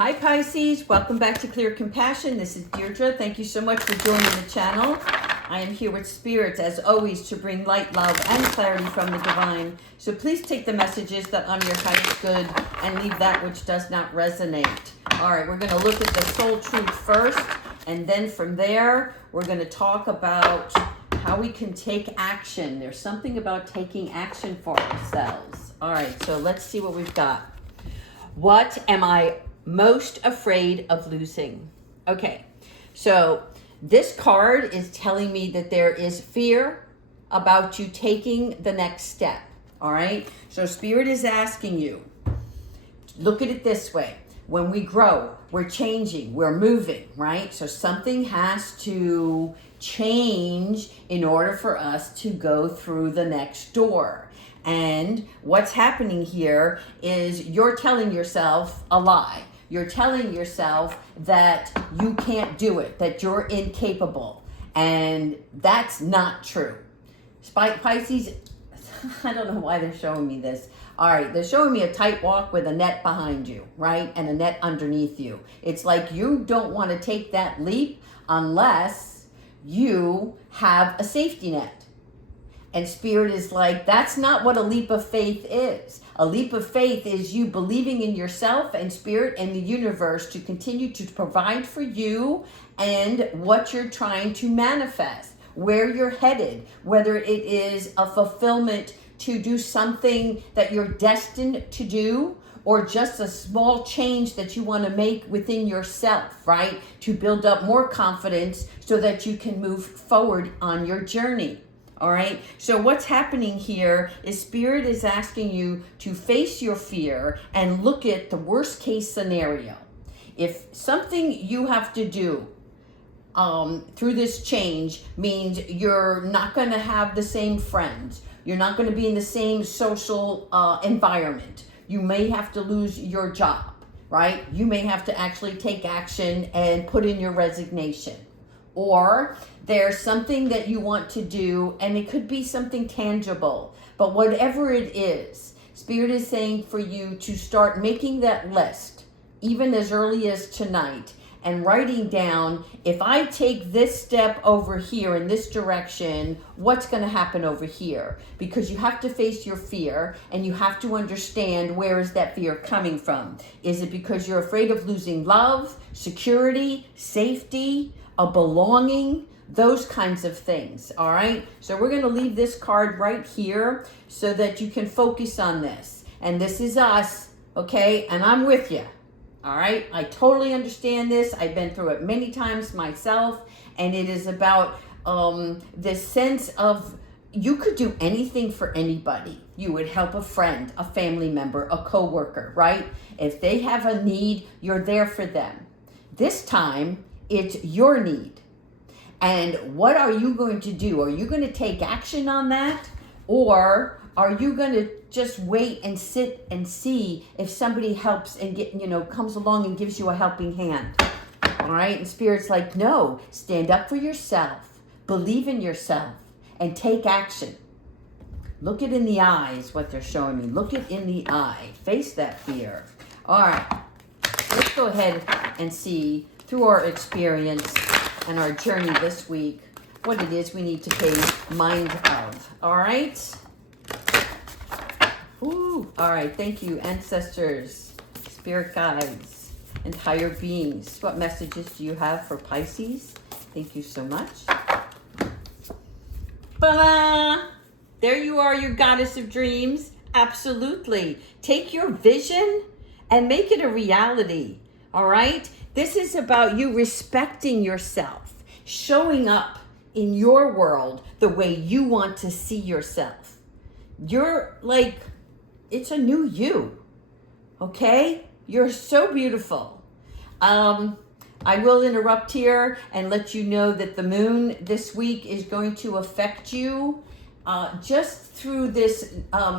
Hi Pisces, welcome back to Clear Compassion. This is Deirdre. Thank you so much for joining the channel. I am here with spirits as always to bring light, love, and clarity from the divine. So please take the messages that are your highest good and leave that which does not resonate. All right, we're going to look at the soul truth first, and then from there we're going to talk about how we can take action. There's something about taking action for ourselves. All right, so let's see what we've got. What am I most afraid of losing? Okay, so this card is telling me that there is fear about you taking the next step. All right, so Spirit is asking you, look at it this way. When we grow, we're changing, we're moving, right? So something has to change in order for us to go through the next door. And what's happening here is you're telling yourself a lie. You're telling yourself that you can't do it, that you're incapable. And that's not true. Pisces, I don't know why they're showing me this. All right, they're showing me a tight walk with a net behind you, right? And a net underneath you. It's like you don't want to take that leap unless you have a safety net. And Spirit is like, that's not what a leap of faith is. A leap of faith is you believing in yourself and Spirit and the universe to continue to provide for you and what you're trying to manifest, where you're headed, whether it is a fulfillment to do something that you're destined to do, or just a small change that you want to make within yourself, right? To build up more confidence so that you can move forward on your journey. All right, so what's happening here is Spirit is asking you to face your fear and look at the worst case scenario. If something you have to do through this change means you're not going to have the same friends, you're not going to be in the same social environment, you may have to lose your job, right? You may have to actually take action and put in your resignation. Or there's something that you want to do, and it could be something tangible. But whatever it is, Spirit is saying for you to start making that list, even as early as tonight, and writing down, if I take this step over here in this direction, what's going to happen over here? Because you have to face your fear, and you have to understand, where is that fear coming from? Is it because you're afraid of losing love, security, safety, a belonging, those kinds of things? All right, so we're going to leave this card right here so that you can focus on this. And this is us, okay? And I'm with you. All right, I totally understand this. I've been through it many times myself, and it is about this sense of you could do anything for anybody. You would help a friend, a family member, a coworker, right? If they have a need, you're there for them. This time, it's your need. And what are you going to do? Are you going to take action on that? Or are you going to just wait and sit and see if somebody helps and comes along and gives you a helping hand? All right. And Spirit's like, no, stand up for yourself, believe in yourself, and take action. Look it in the eye is what they're showing me. Look it in the eye. Face that fear. All right. Let's go ahead and see, through our experience and our journey this week, what it is we need to pay mind of. All right? Ooh, all right. Thank you, ancestors, spirit guides, and higher beings. What messages do you have for Pisces? Thank you so much. Ta-da! There you are, your goddess of dreams. Absolutely. Take your vision and make it a reality. All right? This is about you respecting yourself, showing up in your world the way you want to see yourself. You're like, it's a new you, okay? You're so beautiful. I will interrupt here and let you know that the moon this week is going to affect you just through this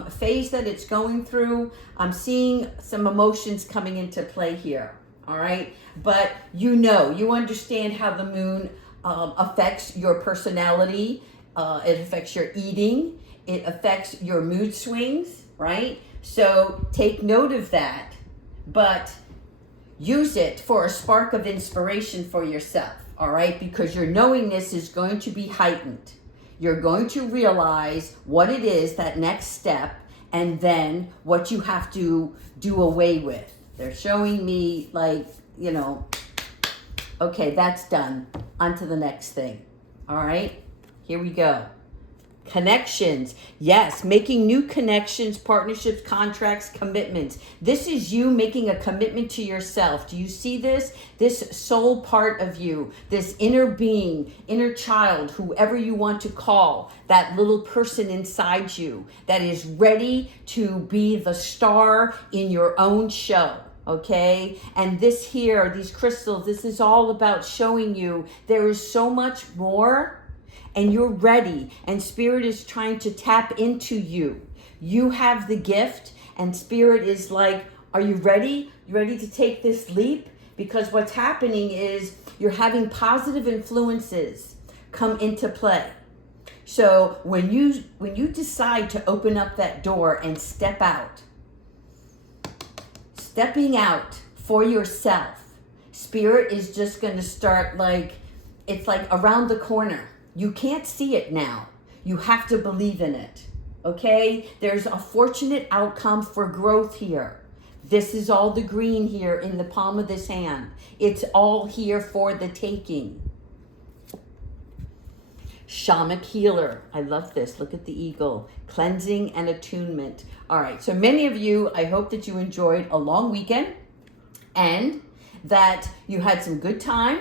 phase that it's going through. I'm seeing some emotions coming into play here. All right, but you understand how the moon affects your personality. It affects your eating. It affects your mood swings, right? So take note of that. But use it for a spark of inspiration for yourself, all right? Because your knowingness is going to be heightened. You're going to realize what it is, that next step, and then what you have to do away with. They're showing me like, you know, okay, that's done. On to the next thing. All right, here we go. Connections. Yes, making new connections, partnerships, contracts, commitments. This is you making a commitment to yourself. Do you see this? This soul part of you, this inner being, inner child, whoever you want to call, that little person inside you that is ready to be the star in your own show. Okay, and this here, these crystals, this is all about showing you there is so much more, and you're ready, and Spirit is trying to tap into you. You have the gift, and Spirit is like, are you ready? You ready to take this leap? Because what's happening is you're having positive influences come into play. So when you decide to open up that door and step out, stepping out for yourself, Spirit is just going to start like, it's like around the corner. You can't see it now. You have to believe in it. Okay? There's a fortunate outcome for growth here. This is all the green here in the palm of this hand. It's all here for the taking. Shamanic healer. I love this. Look at the eagle. Cleansing and attunement. All right. So many of you, I hope that you enjoyed a long weekend and that you had some good time.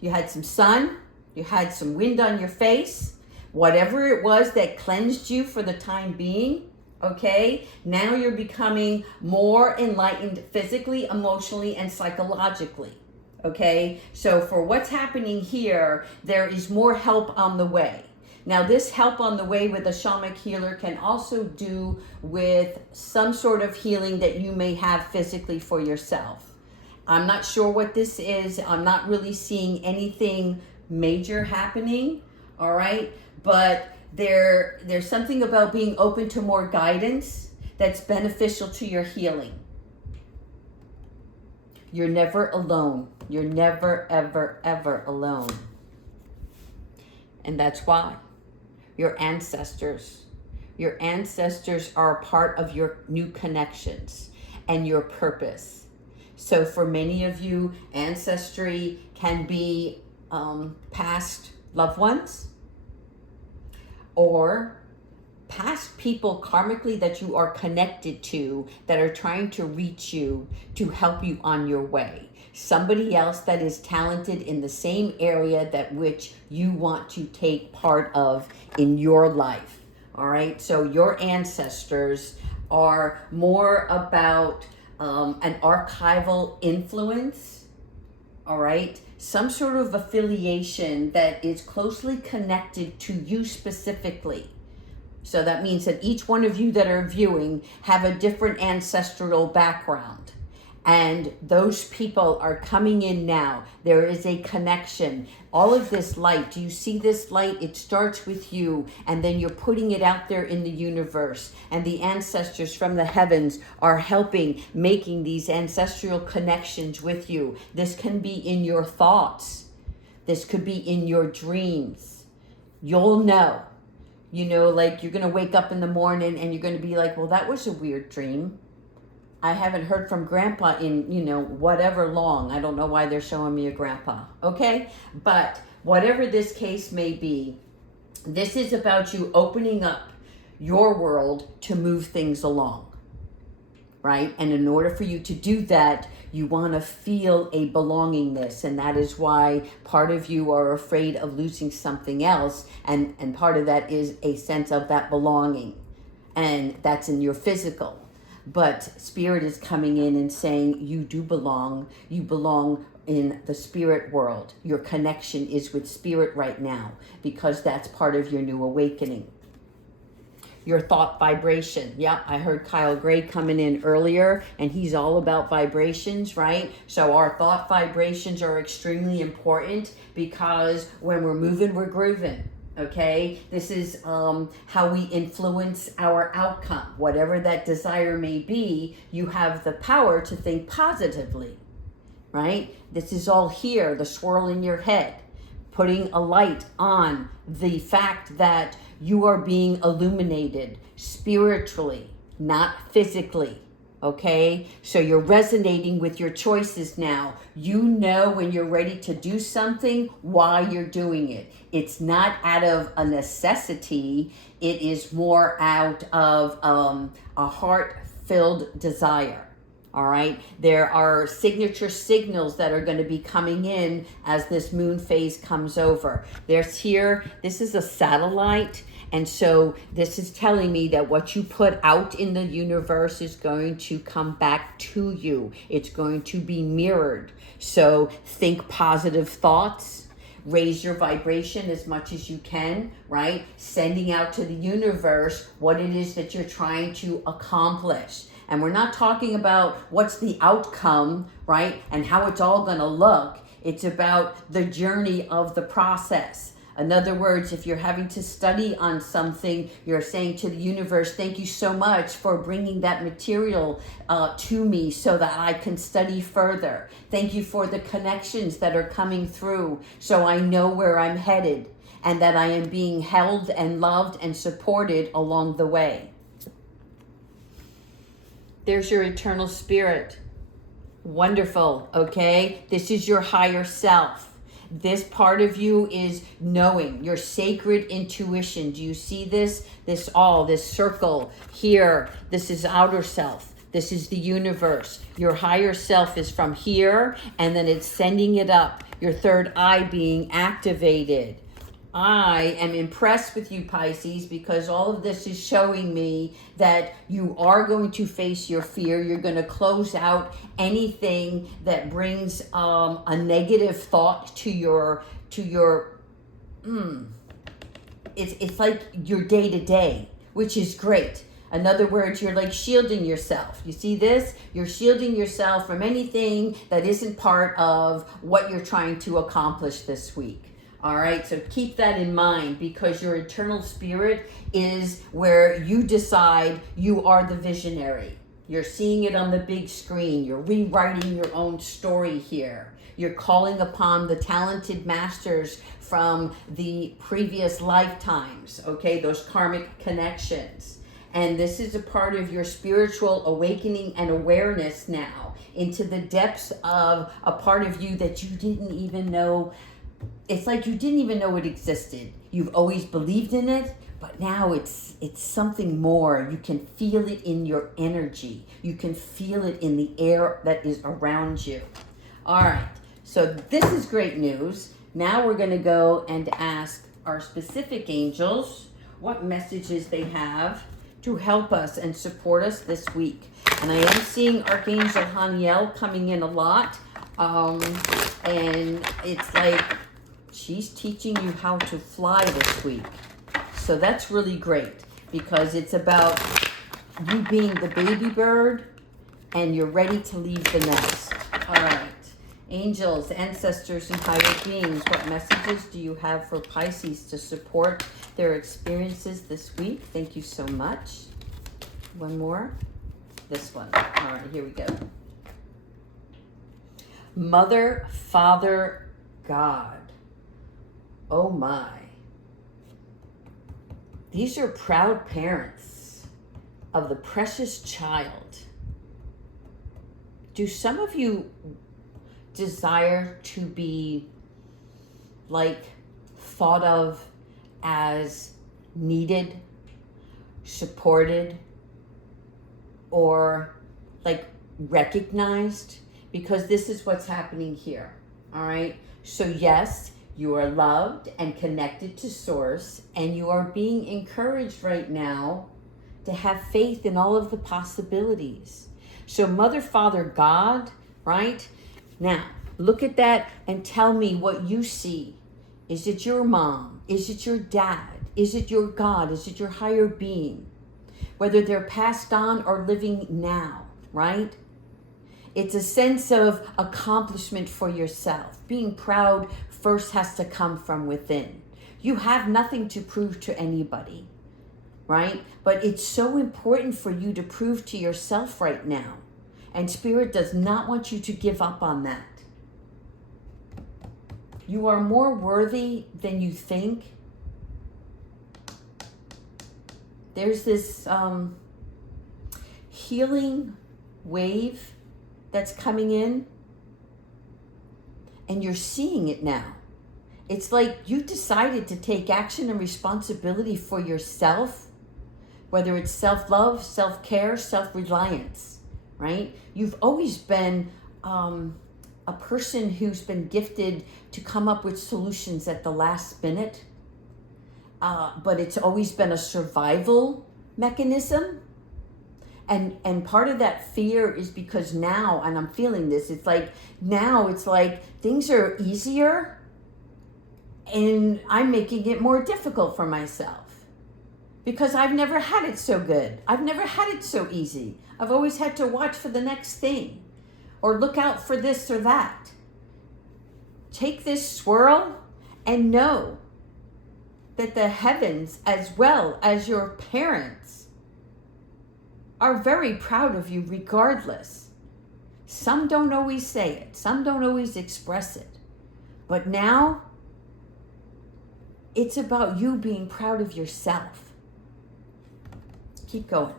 You had some sun. You had some wind on your face. Whatever it was that cleansed you for the time being. Okay. Now you're becoming more enlightened physically, emotionally, and psychologically. Okay, so for what's happening here, there is more help on the way. Now, this help on the way with a shamanic healer can also do with some sort of healing that you may have physically for yourself. I'm not sure what this is. I'm not really seeing anything major happening, all right? But there's something about being open to more guidance that's beneficial to your healing. You're never alone. You're never, ever, ever alone. And that's why. Your ancestors are a part of your new connections and your purpose. So for many of you, ancestry can be past loved ones or past people karmically that you are connected to that are trying to reach you to help you on your way. Somebody else that is talented in the same area that which you want to take part of in your life. All right. So your ancestors are more about an archival influence. All right. Some sort of affiliation that is closely connected to you specifically. So that means that each one of you that are viewing have a different ancestral background. And those people are coming in now. There is a connection. All of this light, do you see this light? It starts with you, and then you're putting it out there in the universe. And the ancestors from the heavens are helping, making these ancestral connections with you. This can be in your thoughts. This could be in your dreams. You'll know. You know, like you're going to wake up in the morning and you're going to be like, well, that was a weird dream. I haven't heard from grandpa in, whatever long. I don't know why they're showing me a grandpa. Okay. But whatever this case may be, this is about you opening up your world to move things along. Right. And in order for you to do that, you want to feel a belongingness. And that is why part of you are afraid of losing something else. And part of that is a sense of that belonging. And that's in your physical. But Spirit is coming in and saying, you do belong. You belong in the spirit world. Your connection is with Spirit right now because that's part of your new awakening. Your thought vibration. Yeah, I heard Kyle Gray coming in earlier, and he's all about vibrations, right? So our thought vibrations are extremely important because when we're moving, we're grooving. Okay, this is how we influence our outcome. Whatever that desire may be, you have the power to think positively. right? This is all here, the swirl in your head, putting a light on the fact that you are being illuminated spiritually, not physically. Okay, so you're resonating with your choices now. You know when you're ready to do something, why you're doing it. It's not out of a necessity. It is more out of a heart-filled desire. All right, there are signature signals that are going to be coming in as this moon phase comes over. This is a satellite. And so this is telling me that what you put out in the universe is going to come back to you. It's going to be mirrored. So think positive thoughts. Raise your vibration as much as you can, right? Sending out to the universe what it is that you're trying to accomplish. And we're not talking about what's the outcome, right? And how it's all going to look. It's about the journey of the process. In other words, if you're having to study on something, you're saying to the universe, thank you so much for bringing that material to me so that I can study further. Thank you for the connections that are coming through so I know where I'm headed and that I am being held and loved and supported along the way. There's your eternal spirit. Wonderful, okay? This is your higher self. This part of you is knowing, your sacred intuition. Do you see this? This circle here. This is outer self. This is the universe. Your higher self is from here, and then it's sending it up. Your third eye being activated. I am impressed with you, Pisces, because all of this is showing me that you are going to face your fear. You're going to close out anything that brings a negative thought to your it's like your day-to-day, which is great. In other words, you're like shielding yourself. You see this? You're shielding yourself from anything that isn't part of what you're trying to accomplish this week. All right, so keep that in mind, because your eternal spirit is where you decide you are the visionary. You're seeing it on the big screen. You're rewriting your own story here. You're calling upon the talented masters from the previous lifetimes, okay, those karmic connections. And this is a part of your spiritual awakening and awareness now into the depths of a part of you that you didn't even know. It's like you didn't even know it existed. You've always believed in it, but now it's something more. You can feel it in your energy. You can feel it in the air that is around you. All right, so this is great news. Now we're going to go and ask our specific angels what messages they have to help us and support us this week. And I am seeing Archangel Haniel coming in a lot. And it's like she's teaching you how to fly this week. So that's really great, because it's about you being the baby bird and you're ready to leave the nest. All right. Angels, ancestors, and higher beings, what messages do you have for Pisces to support their experiences this week? Thank you so much. One more. This one. All right, here we go. Mother, Father, God. Oh my. These are proud parents of the precious child. Do some of you desire to be like thought of as needed, supported, or like recognized? Because this is what's happening here. All right. So yes, you are loved and connected to Source, and you are being encouraged right now to have faith in all of the possibilities. So Mother, Father, God, right? Now, look at that and tell me what you see. Is it your mom? Is it your dad? Is it your God? Is it your higher being? Whether they're passed on or living now, right? It's a sense of accomplishment for yourself. Being proud first has to come from within. You have nothing to prove to anybody, right? But it's so important for you to prove to yourself right now. And Spirit does not want you to give up on that. You are more worthy than you think. There's this healing wave that's coming in, and you're seeing it now. It's like you decided to take action and responsibility for yourself, whether it's self-love, self-care, self-reliance, right? You've always been a person who's been gifted to come up with solutions at the last minute, but it's always been a survival mechanism. And part of that fear is because now, and I'm feeling this, it's like things are easier and I'm making it more difficult for myself because I've never had it so good. I've never had it so easy. I've always had to watch for the next thing or look out for this or that. Take this swirl and know that the heavens, as well as your parents, are very proud of you regardless. Some don't always say it. Some don't always express it. But now, it's about you being proud of yourself. Keep going.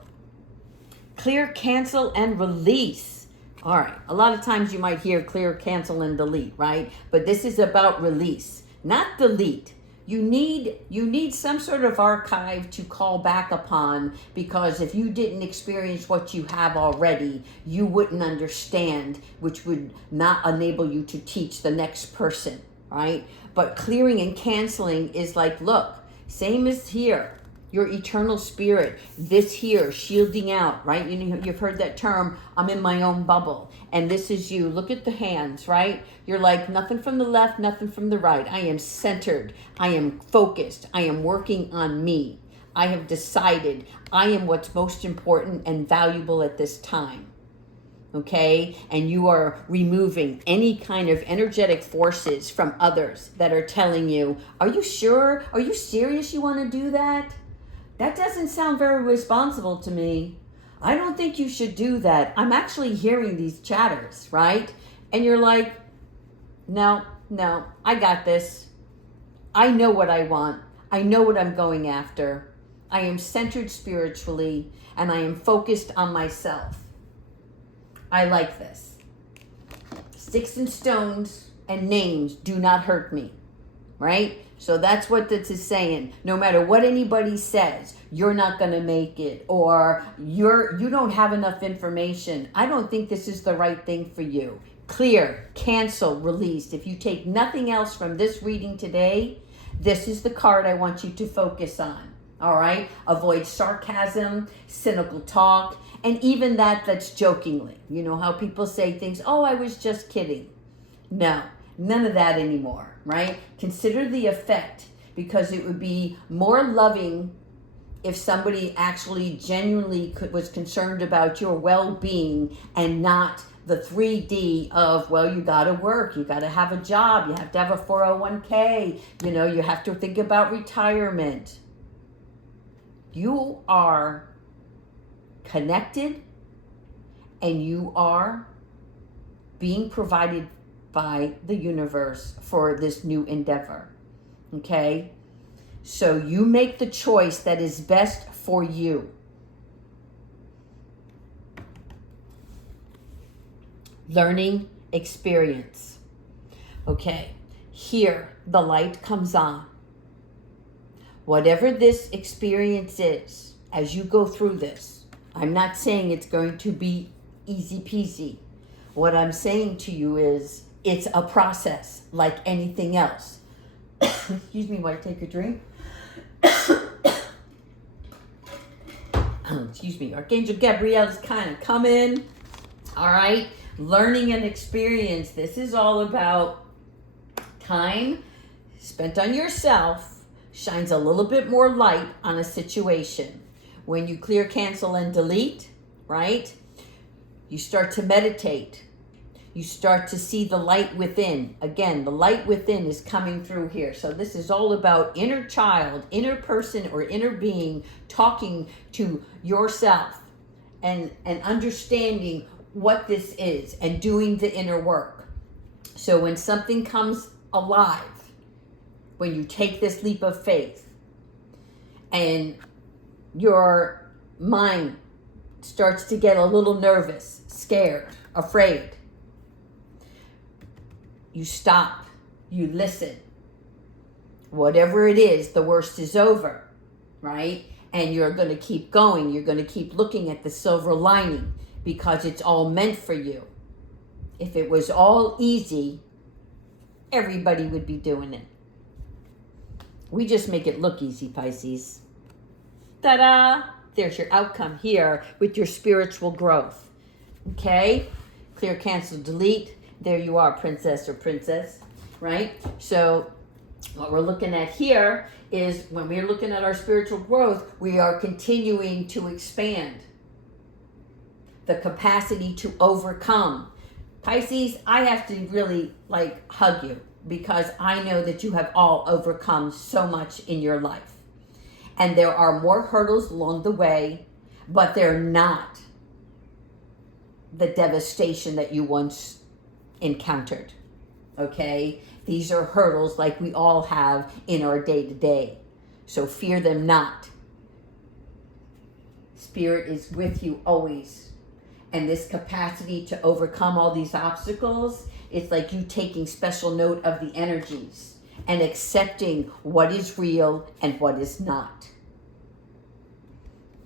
Clear, cancel, and release. All right. A lot of times you might hear clear, cancel, and delete, right? But this is about release, not delete. You need some sort of archive to call back upon, because if you didn't experience what you have already, you wouldn't understand, which would not enable you to teach the next person, right? But clearing and canceling is like, look, same as here. Your eternal spirit, this here, shielding out, right? You've heard that term, I'm in my own bubble. And this is you. Look at the hands, right? You're like, nothing from the left, nothing from the right. I am centered. I am focused. I am working on me. I have decided I am what's most important and valuable at this time. Okay? And you are removing any kind of energetic forces from others that are telling you, are you sure? Are you serious you want to do that? That doesn't sound very responsible to me. I don't think you should do that. I'm actually hearing these chatters, right? And you're like, no, I got this. I know what I want. I know what I'm going after. I am centered spiritually, and I am focused on myself. I like this. Sticks and stones and names do not hurt me, right? So that's what this is saying. No matter what anybody says, you're not going to make it, or you don't have enough information. I don't think this is the right thing for you. Clear, cancel, release. If you take nothing else from this reading today, this is the card I want you to focus on. All right? Avoid sarcasm, cynical talk, and even that's jokingly. You know how people say things, oh, I was just kidding. No, none of that anymore. Right? Consider the effect, because it would be more loving if somebody actually genuinely was concerned about your well-being and not the 3D of, well, you got to work, you got to have a job, you have to have a 401k, you have to think about retirement. You are connected and you are being provided by the universe for this new endeavor. Okay? So you make the choice that is best for you. Learning experience. Okay. Here, the light comes on. Whatever this experience is, as you go through this, I'm not saying it's going to be easy peasy. What I'm saying to you is, it's a process like anything else. Excuse me while I take a drink. Excuse me. Archangel Gabriel is kind of coming. All right. Learning and experience. This is all about time spent on yourself shines a little bit more light on a situation. When you clear, cancel, and delete, right? You start to meditate. You start to see the light within. Again, the light within is coming through here. So this is all about inner child, inner person, or inner being talking to yourself and understanding what this is and doing the inner work. So when something comes alive when you take this leap of faith and your mind starts to get a little nervous, scared, afraid. You stop, you listen. Whatever it is, the worst is over, right? And you're going to keep going. You're going to keep looking at the silver lining because it's all meant for you. If it was all easy, everybody would be doing it. We just make it look easy, Pisces. Ta-da! There's your outcome here with your spiritual growth. Okay? Clear, cancel, delete. There you are, princess or princess, right? So what we're looking at here is when we're looking at our spiritual growth, we are continuing to expand the capacity to overcome. Pisces, I have to really hug you because I know that you have all overcome so much in your life. And there are more hurdles along the way, but they're not the devastation that you once encountered. Okay? These are hurdles like we all have in our day-to-day. So fear them not. Spirit is with you always. And this capacity to overcome all these obstacles, it's like you taking special note of the energies and accepting what is real and what is not.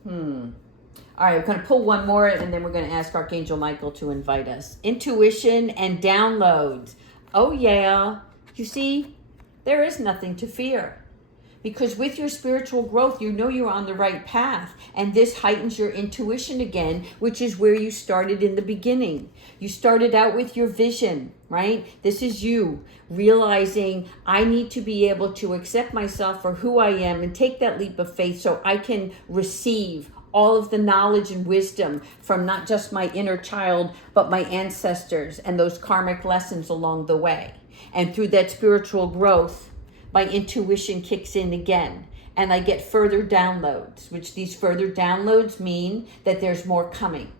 All right, we're going to pull one more and then we're going to ask Archangel Michael to invite us. Intuition and downloads. Oh yeah. You see, there is nothing to fear. Because with your spiritual growth, you know you're on the right path. And this heightens your intuition again, which is where you started in the beginning. You started out with your vision, right? This is you realizing I need to be able to accept myself for who I am and take that leap of faith so I can receive all of the knowledge and wisdom from not just my inner child, but my ancestors and those karmic lessons along the way. And through that spiritual growth, my intuition kicks in again and I get further downloads, which these further downloads mean that there's more coming.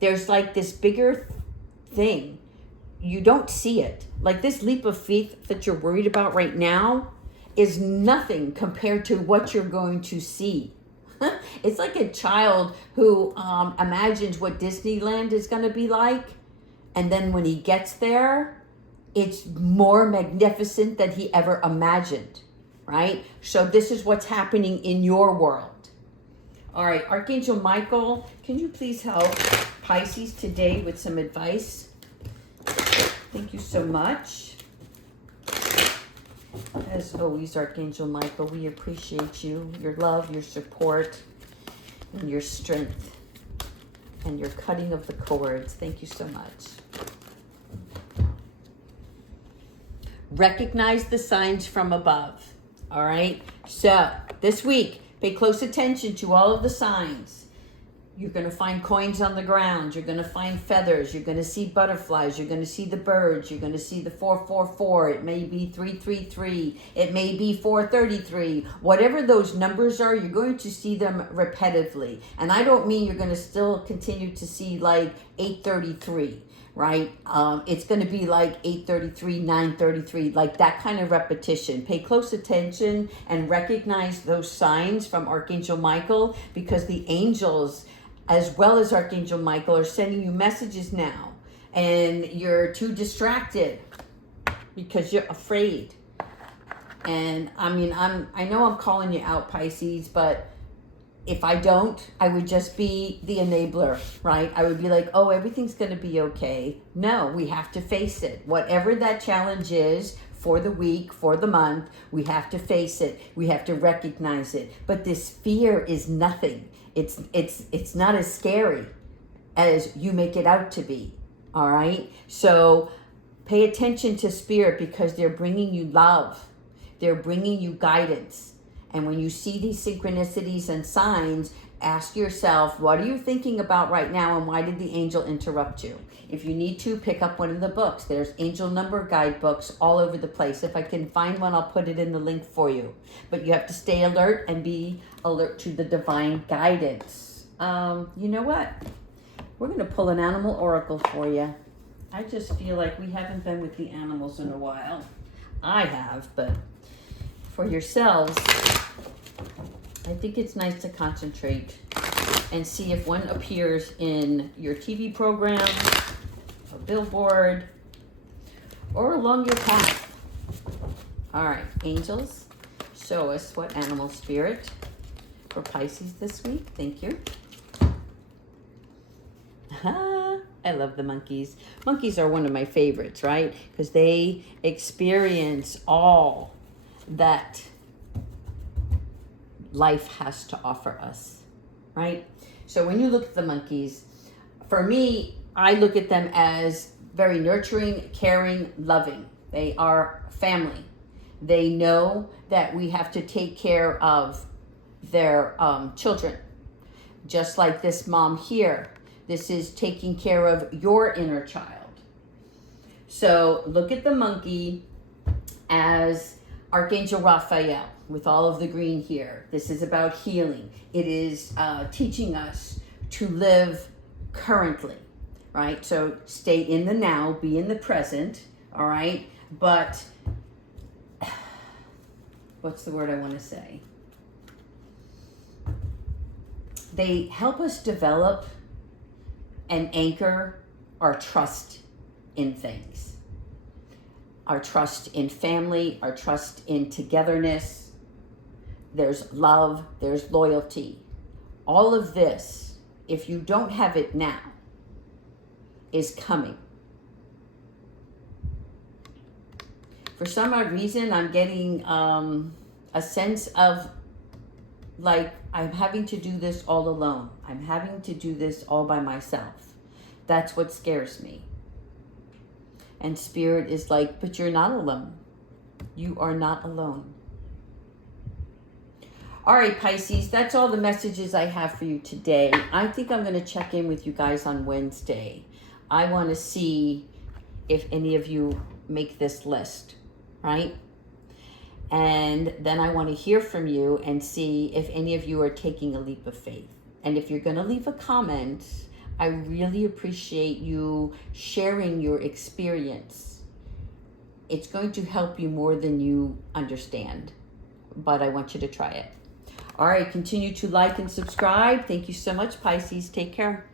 There's like this bigger thing. You don't see it. Like this leap of faith that you're worried about right now is nothing compared to what you're going to see. It's like a child who imagines what Disneyland is going to be like. And then when he gets there, it's more magnificent than he ever imagined, right? So this is what's happening in your world. All right, Archangel Michael, can you please help Pisces today with some advice? Thank you so much. As always, Archangel Michael, we appreciate you, your love, your support, and your strength, and your cutting of the cords. Thank you so much. Recognize the signs from above. All right. So this week, pay close attention to all of the signs. You're going to find coins on the ground. You're going to find feathers. You're going to see butterflies. You're going to see the birds. You're going to see the 444. It may be 333. It may be 433. Whatever those numbers are, you're going to see them repetitively. And I don't mean you're going to still continue to see like 833. Right? It's going to be like 833, 933, like that kind of repetition. Pay close attention and recognize those signs from Archangel Michael, because the angels, as well as Archangel Michael, are sending you messages now. And you're too distracted because you're afraid. And I mean, I know I'm calling you out, Pisces, but if I don't, I would just be the enabler, right? I would be like, oh, everything's going to be okay. No, we have to face it. Whatever that challenge is for the week, for the month, we have to face it. We have to recognize it. But this fear is nothing. It's not as scary as you make it out to be, all right? So pay attention to spirit, because they're bringing you love. They're bringing you guidance. And when you see these synchronicities and signs, ask yourself, what are you thinking about right now, and why did the angel interrupt you? If you need to, pick up one of the books. There's angel number guidebooks all over the place. If I can find one, I'll put it in the link for you. But you have to stay alert and be alert to the divine guidance. You know what? We're going to pull an animal oracle for you. I just feel like we haven't been with the animals in a while. I have, but for yourselves, I think it's nice to concentrate and see if one appears in your TV program, a billboard, or along your path. All right, angels, show us what animal spirit for Pisces this week. Thank you. I love the monkeys. Monkeys are one of my favorites, right? Because they experience all that life has to offer us, right? So when you look at the monkeys, for me, I look at them as very nurturing, caring, loving. They are family. They know that we have to take care of their children. Just like this mom here. This is taking care of your inner child. So look at the monkey as Archangel Raphael with all of the green here. This is about healing. It is teaching us to live currently, right? So stay in the now, be in the present, all right? But what's the word I want to say? They help us develop and anchor our trust in things. Our trust in family, our trust in togetherness. There's love, there's loyalty. All of this, if you don't have it now, is coming. For some odd reason, I'm getting a sense of like I'm having to do this all alone. I'm having to do this all by myself. That's what scares me. And Spirit is like, but you're not alone. You are not alone. All right, Pisces, that's all the messages I have for you today. I think I'm going to check in with you guys on Wednesday. I want to see if any of you make this list, right? And then I want to hear from you and see if any of you are taking a leap of faith. And if you're going to leave a comment, I really appreciate you sharing your experience. It's going to help you more than you understand, but I want you to try it. All right, continue to like and subscribe. Thank you so much, Pisces. Take care.